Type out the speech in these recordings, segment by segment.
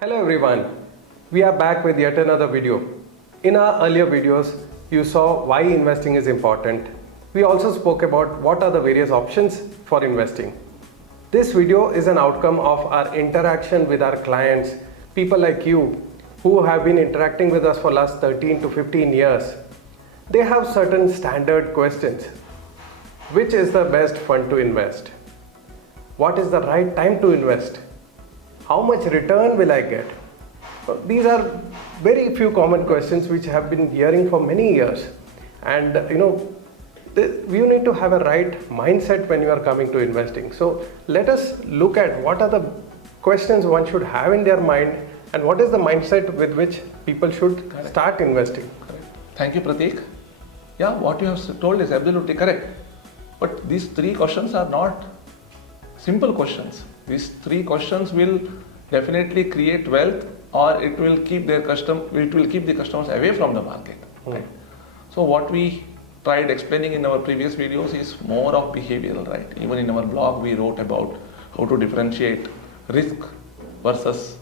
Hello everyone, we are back with yet another video. In our earlier videos, you saw why investing is important. We also spoke about what are the various options for investing. This video is an outcome of our interaction with our clients, people like you who have been interacting with us for last 13 to 15 years. They have certain standard questions. Which is the best fund to invest? What is the right time to invest? How much return will I get? These are very few common questions which have been hearing for many years. And you need to have a right mindset when you are coming to investing. So let us look at what are the questions one should have in their mind and what is the mindset with which people should start investing. Correct. Thank you, Pratik. Yeah, what you have told is absolutely correct. But these three questions are not simple questions. These three questions will definitely create wealth, or it will keep the customers away from the market. Right? So what we tried explaining in our previous videos is more of behavioral, right? Even in our blog we wrote about how to differentiate risk versus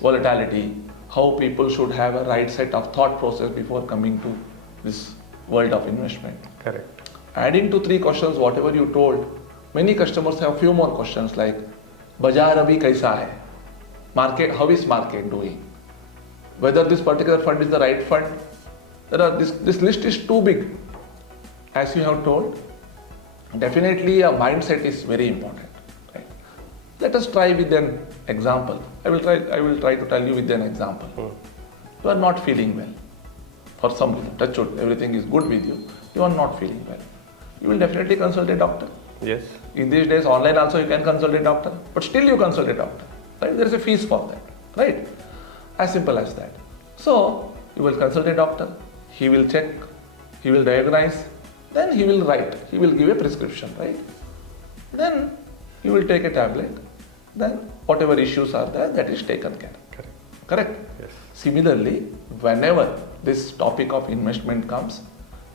volatility, how people should have a right set of thought process before coming to this world of investment. Correct. Adding to three questions, whatever you told, many customers have few more questions like, Bazaar abhi kaisa hai? Market, how is market doing? Whether this particular fund is the right fund? This list is too big. As you have told, definitely a mindset is very important. Right? Let us try with an example. I will try to tell you with an example. You are not feeling well. For some reason, touch wood, everything is good with you. You are not feeling well. You will definitely consult a doctor. Yes. In these days, online also you can consult a doctor, but still you consult a doctor. Right? There is a fees for that. Right? As simple as that. So you will consult a doctor. He will check. He will diagnose. Then he will write. He will give a prescription. Right? Then you will take a tablet. Then whatever issues are there, that is taken care of. Correct? Yes. Similarly, whenever this topic of investment comes,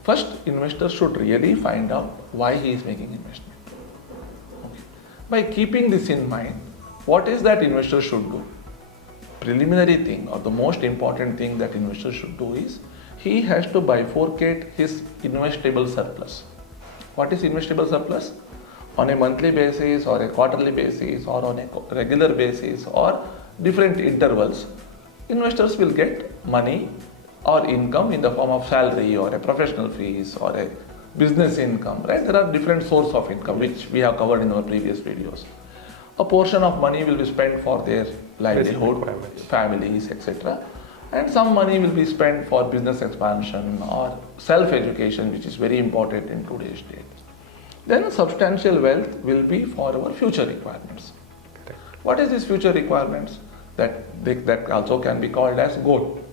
first investor should really find out why he is making investment. Okay. By keeping this in mind, what is that investor should do? Preliminary thing or the most important thing that investor should do is he has to bifurcate his investable surplus. What is investable surplus? On a monthly basis or a quarterly basis or on a regular basis or different intervals, investors will get money or income in the form of salary or a professional fees or a business income, right? There are different sources of income which we have covered in our previous videos. A portion of money will be spent for their livelihood, families, etc. And some money will be spent for business expansion or self-education, which is very important in today's date. Then substantial wealth will be for our future requirements. Correct. What is these future requirements? That also can be called as goal.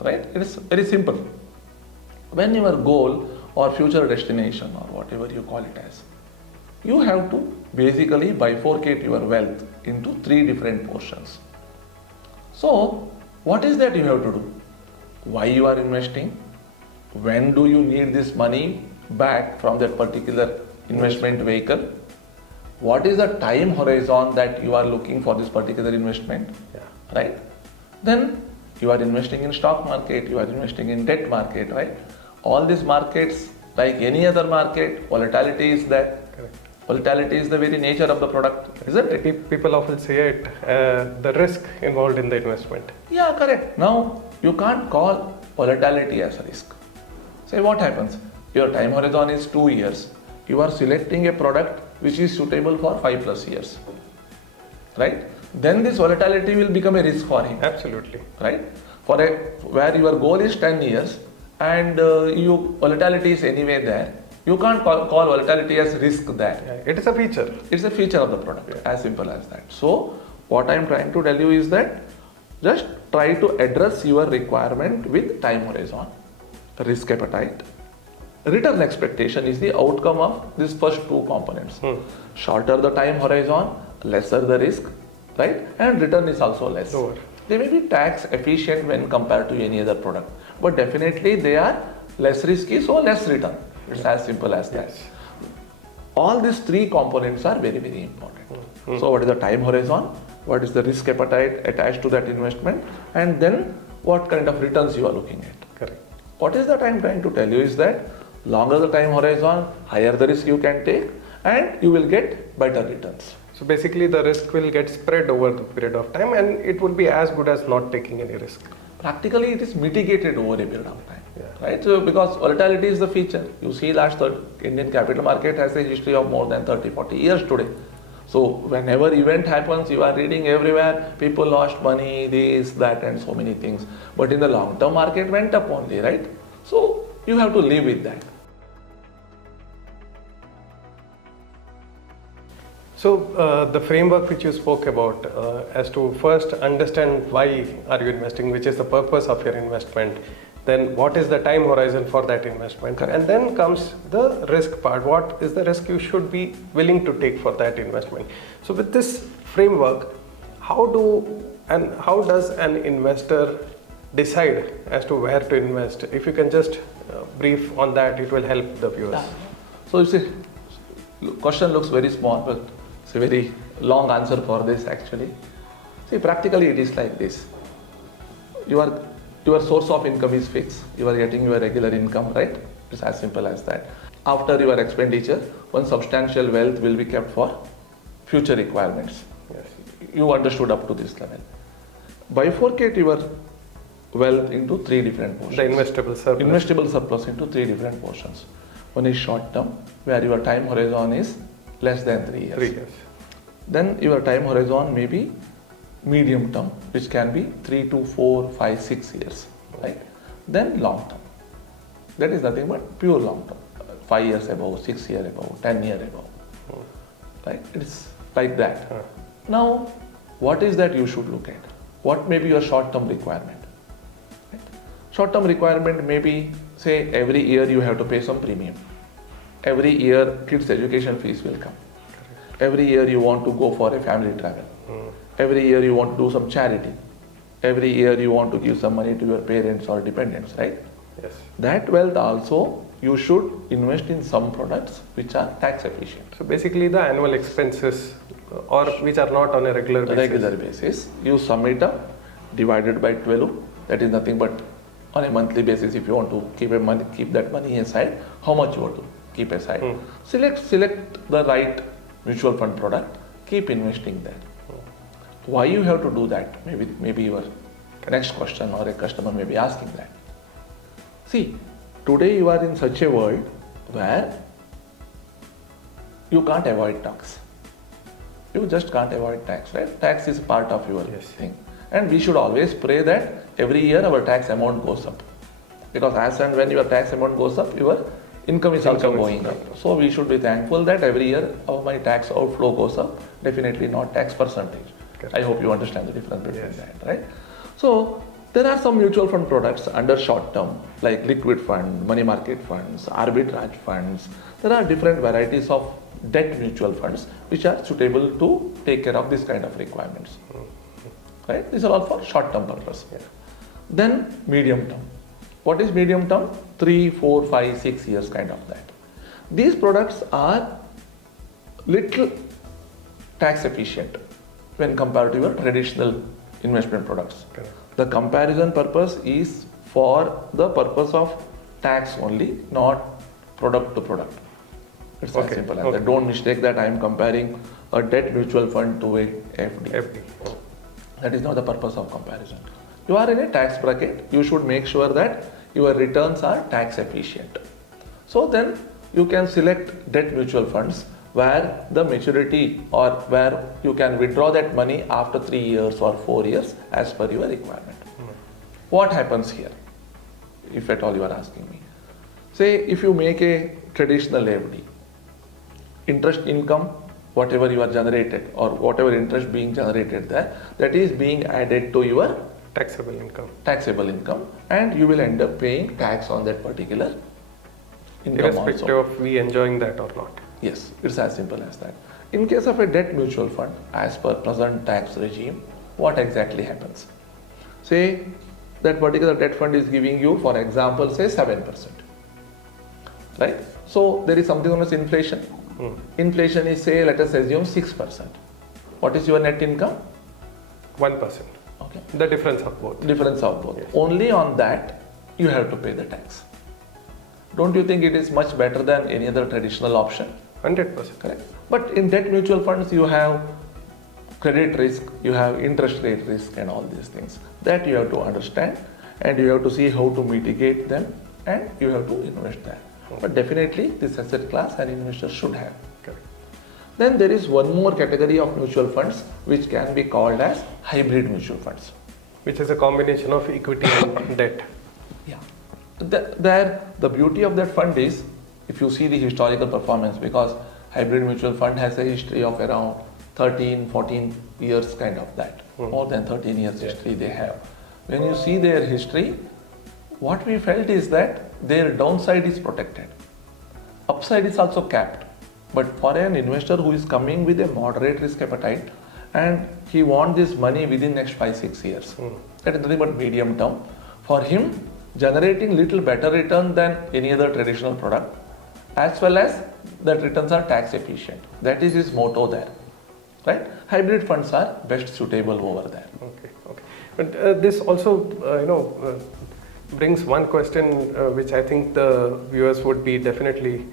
Right? It is very simple. When your goal or future destination or whatever you call it as, you have to basically bifurcate your wealth into three different portions. So, what is that you have to do? Why you are investing? When do you need this money back from that particular investment vehicle? What is the time horizon that you are looking for this particular investment? Right? Then you are investing in stock market, you are investing in debt market, right? All these markets, like any other market, volatility is there. Correct. Volatility is the very nature of the product, isn't it? People often say it, the risk involved in the investment. Yeah, correct. Now, you can't call volatility as a risk. Say what happens? Your time horizon is 2 years. You are selecting a product which is suitable for 5+ years. Right? Then this volatility will become a risk for him. Absolutely. Right? Where your goal is 10 years and volatility is anyway there, you can't call volatility as risk there. Yeah, it is a feature. It's a feature of the product, as simple as that. So, what I am trying to tell you is that just try to address your requirement with time horizon, risk appetite. Return expectation is the outcome of these first two components. Shorter the time horizon, lesser the risk, right? And return is also less. Lower. They may be tax efficient when compared to any other product, but definitely they are less risky, so less return. It's as simple as that. All these three components are very, very important. So what is the time horizon? what is the risk appetite attached to that investment, and then what kind of returns you are looking at. Correct. What is that I am trying to tell you is that longer the time horizon, higher the risk you can take, and you will get better returns. So basically the risk will get spread over the period of time, and it would be as good as not taking any risk. Practically it is mitigated over a period of time. Yeah. Right? So because volatility is the feature. You see Indian capital market has a history of more than 30-40 years today. So whenever event happens, you are reading everywhere, people lost money, this, that, and so many things. But in the long term market went up only, right? So you have to live with that. So the framework which you spoke about as to first understand why are you investing, which is the purpose of your investment, then what is the time horizon for that investment, and then comes the risk part. What is the risk you should be willing to take for that investment? So with this framework, how does an investor decide as to where to invest? If you can just brief on that, it will help the viewers. So you see, question looks very small, but it's a very long answer for this actually. See, practically it is like this. Your source of income is fixed. You are getting your regular income, right? It's as simple as that. After your expenditure, one substantial wealth will be kept for future requirements. Yes. You understood up to this level. Bifurcate your wealth into three different portions. The investable surplus. Investable surplus into three different portions. One is short term, where your time horizon is less than 3 years. 3 years. Then your time horizon may be medium term, which can be 3 to 4, 5, 6 years, right? Then long term. That is nothing but pure long term. 5 years above, 6 years above, 10 years above, right? It is like that. Now, what is that you should look at? What may be your short term requirement? Right? Short term requirement may be, say, every year you have to pay some premium. Every year kids' education fees will come. Every year you want to go for a family travel. Every year you want to do some charity. Every year you want to give some money to your parents or dependents, right? Yes. That wealth also you should invest in some products which are tax efficient. So basically the annual expenses or which are not on a regular basis. You sum it up, divided by 12. That is nothing but on a monthly basis. If you want to keep that money aside, how much you want to keep aside. Select the right mutual fund product. Keep investing there. Why you have to do that? Maybe your next question or a customer may be asking that. See, today you are in such a world where you can't avoid tax. You just can't avoid tax, right? Tax is part of your thing. And we should always pray that every year our tax amount goes up. Because as and when your tax amount goes up, your income is also going up. So we should be thankful that every year my tax outflow goes up, definitely not tax percentage. I hope you understand the difference between that, right? So there are some mutual fund products under short term, like liquid fund, money market funds, arbitrage funds. There are different varieties of debt mutual funds which are suitable to take care of this kind of requirements. Right? These are all for short term purpose. Then medium term. What is medium term? 3, 4, 5, 6 years kind of that. These products are little tax efficient when compared to your traditional investment products. The comparison purpose is for the purpose of tax only, not product to product. It's as simple as that. Don't mistake that I am comparing a debt mutual fund to a FD. That is not the purpose of comparison. You are in a tax bracket, you should make sure that your returns are tax efficient. So then you can select debt mutual funds where the maturity or where you can withdraw that money after 3 years or 4 years as per your requirement. What happens here, if at all you are asking me? Say if you make a traditional FD, interest income, whatever you are generated or whatever interest being generated there, that is being added to your taxable income, and you will end up paying tax on that particular income irrespective of we enjoying that or not. Yes, it's as simple as that. In case of a debt mutual fund, as per present tax regime, what exactly happens? Say that particular debt fund is giving you, for example, say 7%. Right? So there is something known as inflation. Inflation is, say, let us assume 6%. What is your net income? 1%. Okay. The difference of both. Difference of both. Yes. Only on that you have to pay the tax. Don't you think it is much better than any other traditional option? 100%. Correct. But in debt mutual funds, you have credit risk, you have interest rate risk, and all these things that you have to understand, and you have to see how to mitigate them, and you have to invest there. But definitely, this asset class an investor should have. Correct. Then there is one more category of mutual funds which can be called as hybrid mutual funds. Which is a combination of equity and debt. Yeah. The beauty of that fund is, if you see the historical performance, because hybrid mutual fund has a history of around 13, 14 years kind of that. More than 13 years history they have. When you see their history, what we felt is that their downside is protected. Upside is also capped. But for an investor who is coming with a moderate risk appetite and he wants this money within next 5-6 years, that is nothing but medium term, for him generating little better return than any other traditional product, as well as that returns are tax efficient. That is his motto there, right? Hybrid funds are best suitable over there. Okay. But this also, brings one question which I think the viewers would be definitely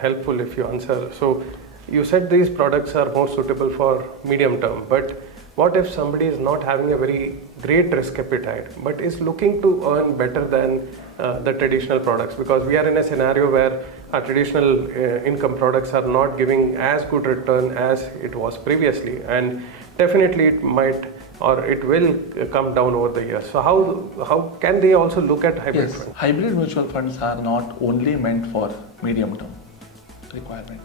helpful if you answer. So you said these products are more suitable for medium term, but what if somebody is not having a very great risk appetite but is looking to earn better than the traditional products? Because we are in a scenario where our traditional income products are not giving as good return as it was previously, and definitely it might or it will come down over the years. So how can they also look at hybrid funds? Hybrid mutual funds are not only meant for medium term requirement.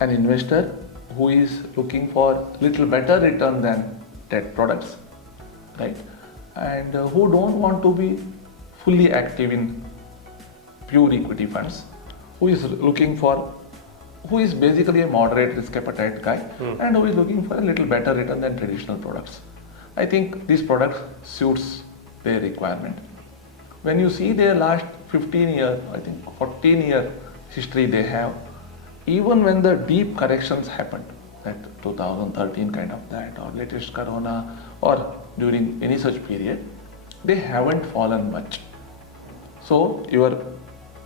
An investor who is looking for little better return than debt products, right, and who don't want to be fully active in pure equity funds, who is basically a moderate risk appetite guy, and who is looking for a little better return than traditional products. I think this product suits their requirement. When you see their last 15 year, I think 14 year history they have, even when the deep corrections happened, that 2013 kind of that, or latest corona, or during any such period, they haven't fallen much. So your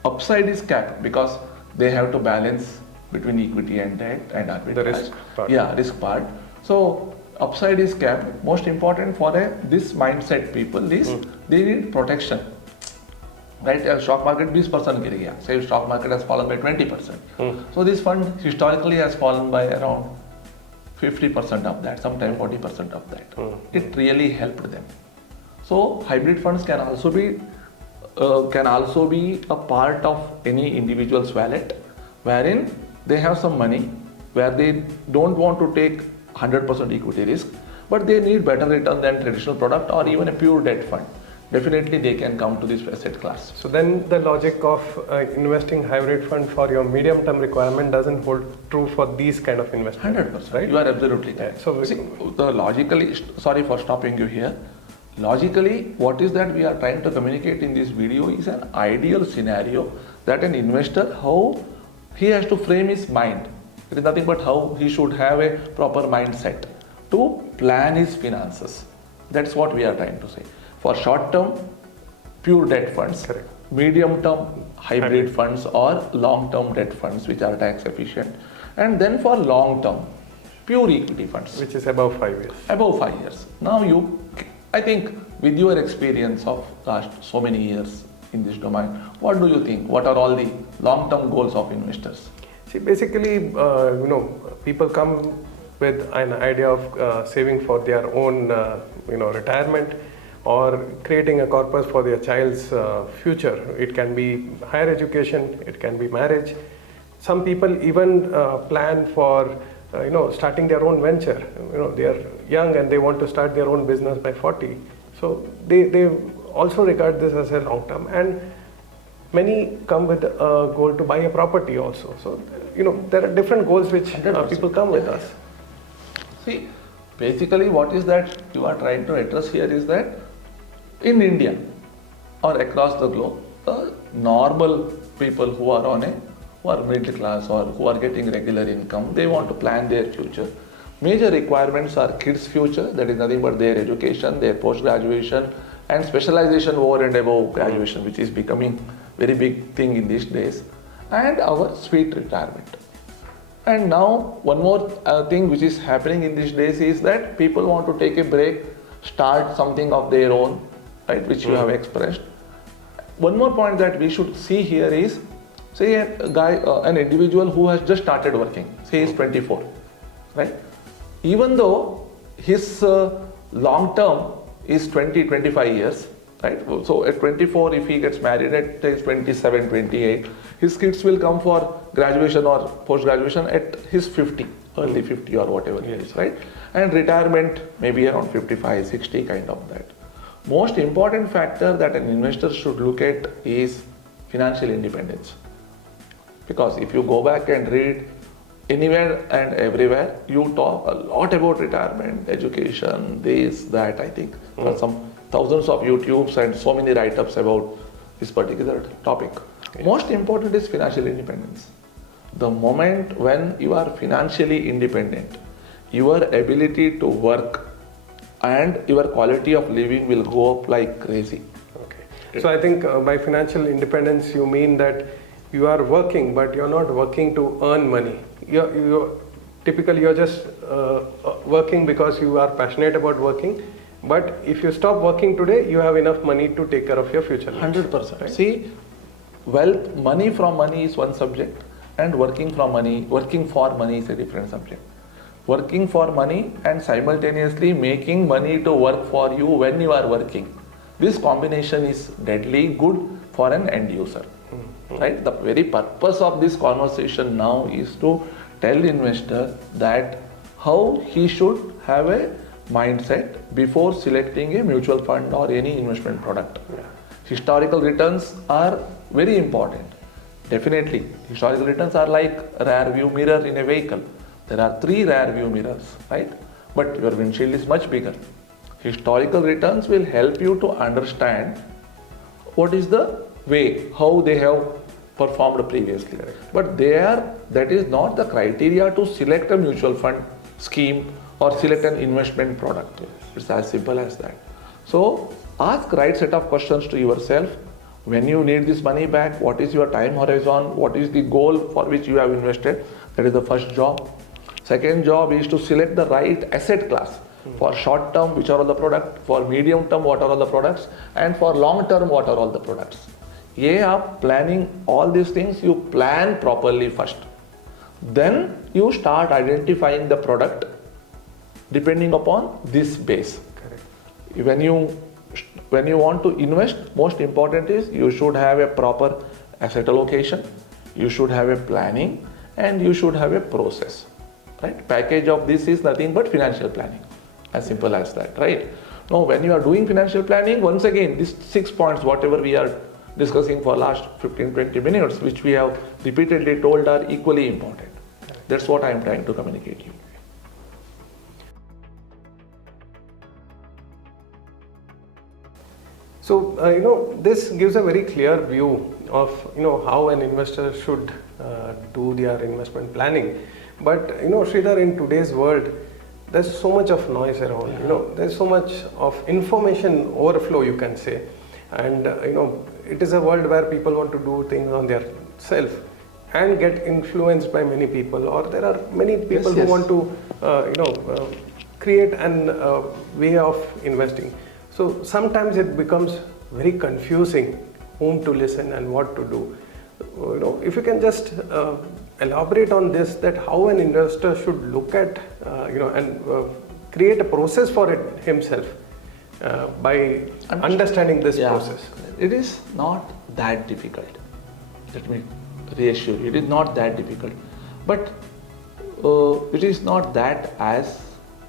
upside is capped because they have to balance between equity and debt and arbitrage. The risk part. Yeah, risk part. So upside is capped. Most important for this mindset people is they need protection. Right, stock market 20% गिर गया. Say stock market has fallen by 20%. So this fund historically has fallen by around 50% of that, sometimes 40% of that. It really helped them. So hybrid funds can also be a part of any individual's wallet, wherein they have some money where they don't want to take 100% equity risk, but they need better return than traditional product or even a pure debt fund. Definitely they can come to this asset class. So then the logic of investing hybrid fund for your medium term requirement doesn't hold true for these kind of investments. 100%, right? You are absolutely correct. Yeah, so see, logically, sorry for stopping you here. Logically, what is that we are trying to communicate in this video is an ideal scenario that an investor, how he has to frame his mind. It is nothing but how he should have a proper mindset to plan his finances. That's what we are trying to say. For short term, pure debt funds, correct, medium term hybrid funds, or long term debt funds which are tax efficient, and then for long term, pure equity funds, which is above 5 years. Above 5 years. Now I think with your experience of last so many years in this domain, what do you think? What are all the long term goals of investors? See, basically, people come with an idea of saving for their own, retirement, or creating a corpus for their child's future. It can be higher education, it can be marriage. Some people even plan for starting their own venture. They are young and they want to start their own business by 40. So they also regard this as a long term. And many come with a goal to buy a property also. So there are different goals which people come with us. See, basically what is that you are trying to address here is that in India or across the globe, the normal people who are middle class or who are getting regular income, they want to plan their future. Major requirements are kids' future, that is nothing but their education, their post-graduation and specialization over and above graduation, which is becoming very big thing in these days, and our sweet retirement. And now one more thing which is happening in these days is that people want to take a break, start something of their own, right, which you have expressed. One more point that we should see here is, say a guy, an individual who has just started working, say he is 24, right? Even though his long term is 20-25 years, right? So at 24, if he gets married at age 27, 28, his kids will come for graduation or post-graduation at his 50, early 50 or whatever it is, right? And retirement maybe around 55, 60, kind of that. Most important factor that an investor should look at is financial independence. Because if you go back and read anywhere and everywhere, you talk a lot about retirement, education, this, that, I think. There are some thousands of YouTubes and so many write-ups about this particular topic. Most important is financial independence. The moment when you are financially independent, your ability to work and your quality of living will go up like crazy. Okay. So I think by financial independence, you mean that you are working, but you're not working to earn money. Typically you're just working because you are passionate about working. But if you stop working today, you have enough money to take care of your future. 100%. Right? See, wealth, money from money is one subject, and working for money is a different subject. Working for money and simultaneously making money to work for you when you are working. This combination is deadly good for an end user. Right? The very purpose of this conversation now is to tell investor that how he should have a mindset before selecting a mutual fund or any investment product. Historical returns are very important. Definitely, historical returns are like a rear view mirror in a vehicle. There are 3 rear view mirrors, right? But your windshield is much bigger. Historical returns will help you to understand what is the way, how they have performed previously. But that is not the criteria to select a mutual fund scheme or select an investment product. It's as simple as that. So ask right set of questions to yourself. When you need this money back, what is your time horizon? What is the goal for which you have invested? That is the first job. Second job is to select the right asset class. For short term, which are all the products? For medium term, what are all the products? And for long term, what are all the products? Planning all these things, you plan properly first. Then you start identifying the product depending upon this base. Correct. When you want to invest, most important is you should have a proper asset allocation, you should have a planning, and you should have a process. Right? Package of this is nothing but financial planning. As simple as that, right? Now, when you are doing financial planning, once again, these 6 points, whatever we are discussing for last 15-20 minutes, which we have repeatedly told are equally important. That's what I am trying to communicate you. So, this gives a very clear view of, how an investor should do their investment planning. But, Sridhar, in today's world, there's so much of noise around, there's so much of information overflow, you can say. And, it is a world where people want to do things on their self and get influenced by many people, or there are many people who want to, create an way of investing. So sometimes it becomes very confusing whom to listen and what to do. If you can just elaborate on this, that how an investor should look at, and create a process for it himself by understanding this process. It is not that difficult. Let me reassure you, it is not that difficult. But it is not that as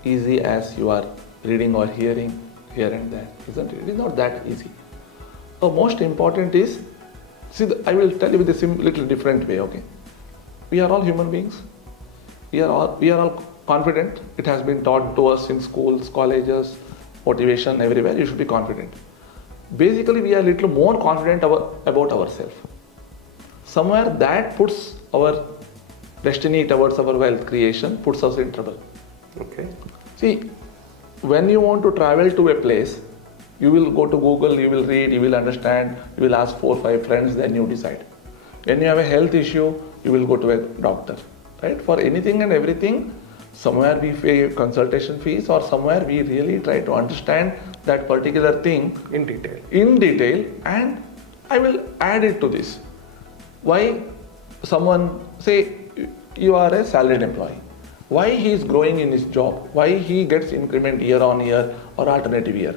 easy as you are reading or hearing here and there, isn't it? It is not that easy. The most important is, I will tell you with a little different way, okay? We are all human beings. We are all confident. It has been taught to us in schools, colleges, motivation, everywhere. You should be confident. Basically, we are a little more confident about ourselves. Somewhere that puts our destiny towards our wealth creation, puts us in trouble. Okay. See, when you want to travel to a place, you will go to Google, you will read, you will understand, you will ask 4 or 5 friends, then you decide. When you have a health issue, you will go to a doctor, right? For anything and everything, somewhere we pay consultation fees, or somewhere we really try to understand that particular thing in detail, and I will add it to this. Why someone, say you are a salaried employee, why he is growing in his job, why he gets increment year on year or alternative year?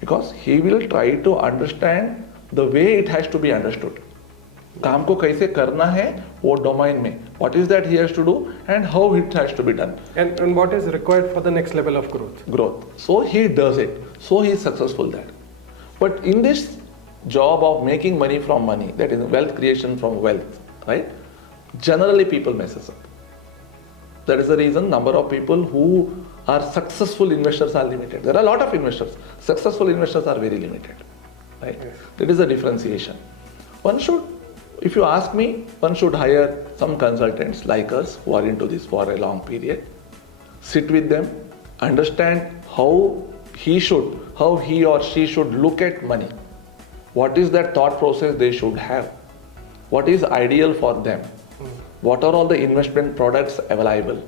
Because he will try to understand the way it has to be understood. काम को कैसे करना है वो domain में, what is that he has to do and how it has to be done, and what is required for the next level of growth. So he does it, so he is successful there. But in this job of making money from money, that is wealth creation from wealth, right, generally people messes up. That is the reason number of people who are successful investors are limited. There are a lot of investors, successful investors are very limited, right? Yes. That is the differentiation. One should, if you ask me, one should hire some consultants like us who are into this for a long period, sit with them, understand how he or she should look at money. What is that thought process they should have? What is ideal for them? What are all the investment products available?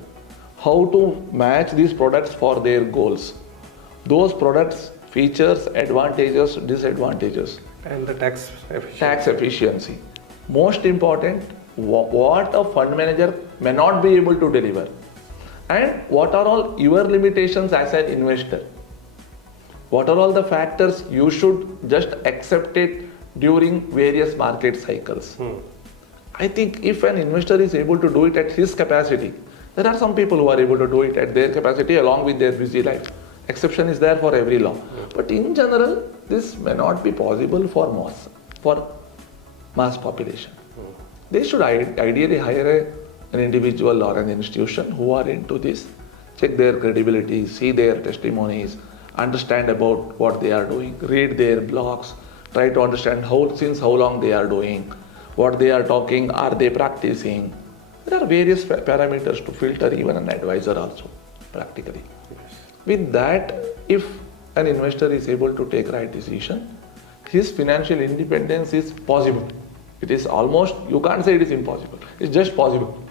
How to match these products for their goals? Those products, features, advantages, disadvantages. And the tax efficiency. Tax efficiency. Most important, what a fund manager may not be able to deliver. And what are all your limitations as an investor? What are all the factors you should just accept it during various market cycles? I think if an investor is able to do it at his capacity, there are some people who are able to do it at their capacity along with their busy life. Exception is there for every law. But in general, this may not be possible for mass population. They should ideally hire an individual or an institution who are into this, check their credibility, see their testimonies, understand about what they are doing, read their blogs, try to understand since how long they are doing, what they are talking, are they practicing. There are various parameters to filter even an advisor also, practically. Yes. With that, if an investor is able to take right decision, his financial independence is possible. It is almost, you can't say it is impossible, it's just possible.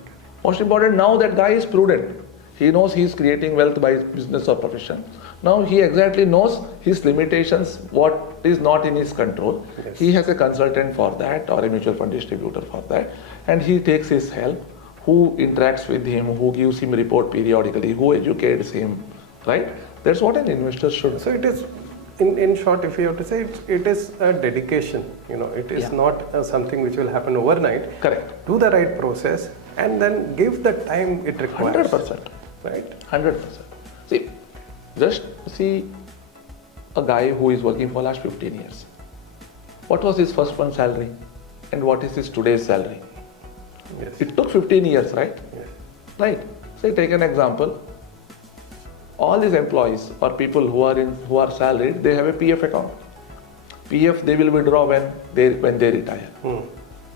Most important, now that guy is prudent. He knows he is creating wealth by business or profession. Now he exactly knows his limitations, what is not in his control. Yes. He has a consultant for that or a mutual fund distributor for that, and he takes his help, who interacts with him, who gives him report periodically, who educates him, right? That's what an investor should. So it is, in short, if you have to say, it is a dedication. It is not something which will happen overnight. Correct. Do the right process and then give the time it requires. 100%. Right? 100%. Just see a guy who is working for last 15 years. What was his first month salary and what is his today's salary? Yes. It took 15 years, right? Yes. Right. Say, take an example. All these employees or people who are salaried, they have a PF account. PF they will withdraw when they retire.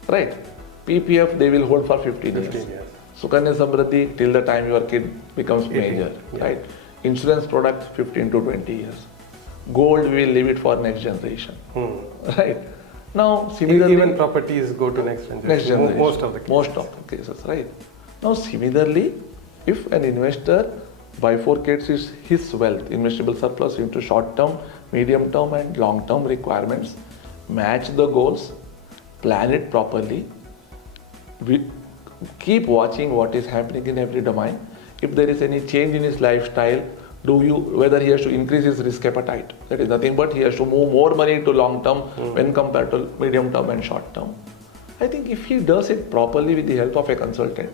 Right? PPF they will hold for 15 years. Sukanya Samriddhi till the time your kid becomes major. Yeah. Right? Insurance product 15 to 20 years. Gold we will leave it for next generation. Right? Now similarly, even properties go to next generation. Most of the cases. Right? Now similarly, if an investor bifurcates his wealth, investable surplus into short term, medium term and long term requirements, match the goals, plan it properly, keep watching what is happening in every domain. If there is any change in his lifestyle, whether he has to increase his risk appetite, that is nothing but he has to move more money to long term when compared to medium term and short term. I think if he does it properly with the help of a consultant,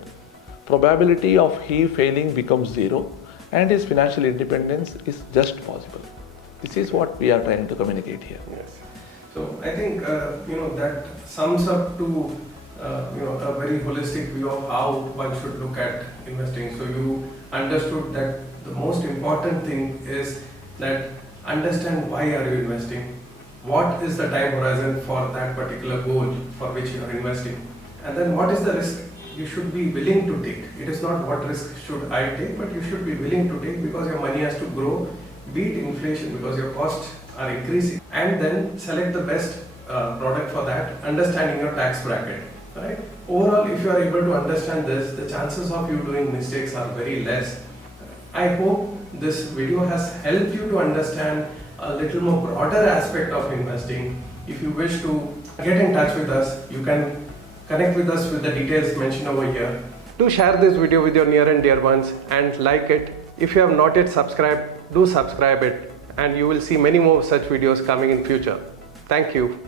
probability of he failing becomes zero and his financial independence is just possible. This is what we are trying to communicate here. Yes. So I think that sums up to a very holistic view of how one should look at investing. So you understood that the most important thing is that understand why are you investing, what is the time horizon for that particular goal for which you are investing, and then what is the risk you should be willing to take. It is not what risk should I take, but you should be willing to take because your money has to grow, beat inflation because your costs are increasing, and then select the best product for that, understanding your tax bracket. Right? Overall, if you are able to understand this, the chances of you doing mistakes are very less. I hope this video has helped you to understand a little more broader aspect of investing. If you wish to get in touch with us, you can connect with us with the details mentioned over here. Do share this video with your near and dear ones and like it. If you have not yet subscribed, do subscribe it, and you will see many more such videos coming in future. Thank you.